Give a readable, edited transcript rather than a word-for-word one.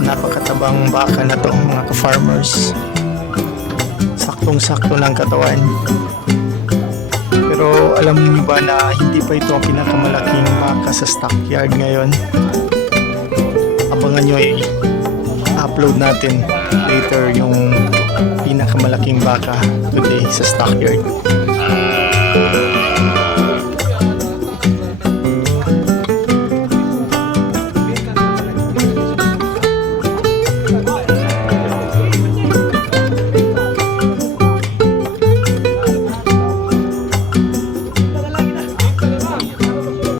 Napakatabang baka na to mga ka-farmers. Saktong-sakto ng katawan. Pero alam niyo ba na hindi pa ito ang pinakamalaking baka sa stockyard ngayon? Abangan nyo upload natin later yung pinakamalaking baka today sa stockyard.